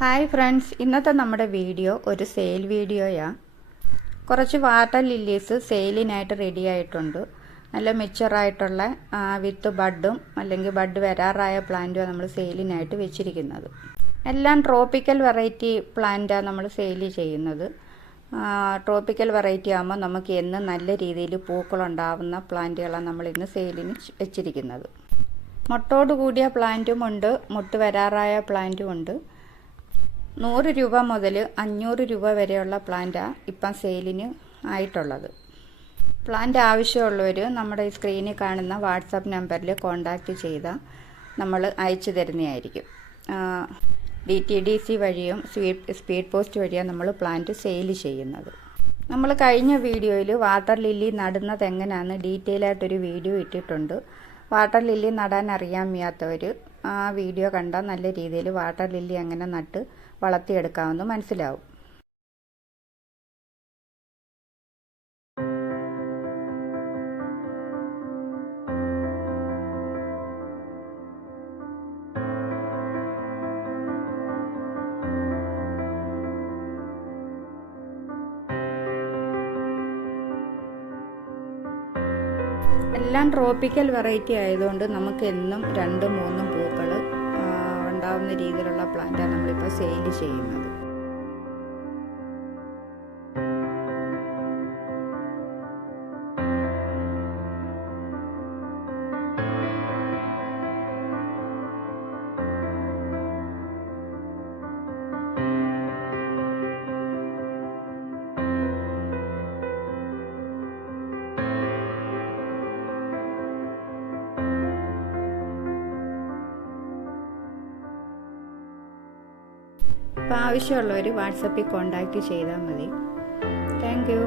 Hi friends, ഇന്നത്തെ നമ്മുടെ video ഒരു സെയിൽ വീഡിയോയാണ്. കുറച്ച് വാട്ടർ ലില്ലീസ് സെയിലിനായിട്ട് റെഡി ആയിട്ടുണ്ട്. നല്ല മെച്ചുറായിട്ടുള്ള വിത്ത് ബഡും അല്ലെങ്കിൽ ബഡ് വരാറായ പ്ലാന്റുമാണ് നമ്മൾ സെയിലിനായിട്ട് വെച്ചിരിക്കുന്നത്. എല്ലാം ട്രോപ്പിക്കൽ വെറൈറ്റി പ്ലാന്റാണ് നമ്മൾ സെയിൽ ചെയ്യുന്നത്. ട്രോപ്പിക്കൽ വെറൈറ്റി ആകുമ്പോൾ നമുക്ക് എന്നും നല്ല രീതിയിൽ പൂക്കളുണ്ടാവുന്ന പ്ലാന്റുകളാണ് നമ്മൾ ഇന്ന് സെയിലിന് വെച്ചിരിക്കുന്നത്. മൊട്ടോട് കൂടിയ പ്ലാന്റും ഉണ്ട്, മൊട്ട് വരാറായ പ്ലാന്റും ഉണ്ട്. 100 രൂപ മുതൽ 500 രൂപ വരെയുള്ള പ്ലാന്റാണ് ഇപ്പം സെയിലിന് ആയിട്ടുള്ളത്. പ്ലാന്റ് ആവശ്യമുള്ളവർ നമ്മുടെ ഈ സ്ക്രീനിൽ കാണുന്ന വാട്സാപ്പ് നമ്പറിൽ കോൺടാക്റ്റ് ചെയ്താൽ നമ്മൾ അയച്ചു തരുന്നതായിരിക്കും. DTDC വഴിയും സ്പീഡ് പോസ്റ്റ് വഴിയാണ് നമ്മൾ പ്ലാന്റ് സെയിൽ ചെയ്യുന്നത്. നമ്മൾ കഴിഞ്ഞ വീഡിയോയിൽ വാട്ടർ ലില്ലി നടുന്നത് എങ്ങനെയാണെന്ന് ഡീറ്റെയിൽ ആയിട്ടൊരു വീഡിയോ ഇട്ടിട്ടുണ്ട്. വാട്ടർ ലില്ലി നടാൻ അറിയാൻ വയ്യാത്തവർ ആ വീഡിയോ കണ്ടാൽ നല്ല രീതിയിൽ വാട്ടർ ലില്ലി എങ്ങനെ നട്ട് വളർത്തിയെടുക്കാമെന്ന് മനസ്സിലാവും. എല്ലാം ട്രോപ്പിക്കൽ വെറൈറ്റി ആയതുകൊണ്ട് നമുക്ക് എന്നും 2-3 പൂക്കൾ ഉണ്ടാവുന്ന രീതിയിലുള്ള പ്ലാന്റാണ് നമ്മളിപ്പോൾ സെയിൽ ചെയ്യുന്നത്. അപ്പോൾ ആവശ്യമുള്ളവർ വാട്സപ്പിൽ കോൺടാക്റ്റ് ചെയ്താൽ മതി. Thank you.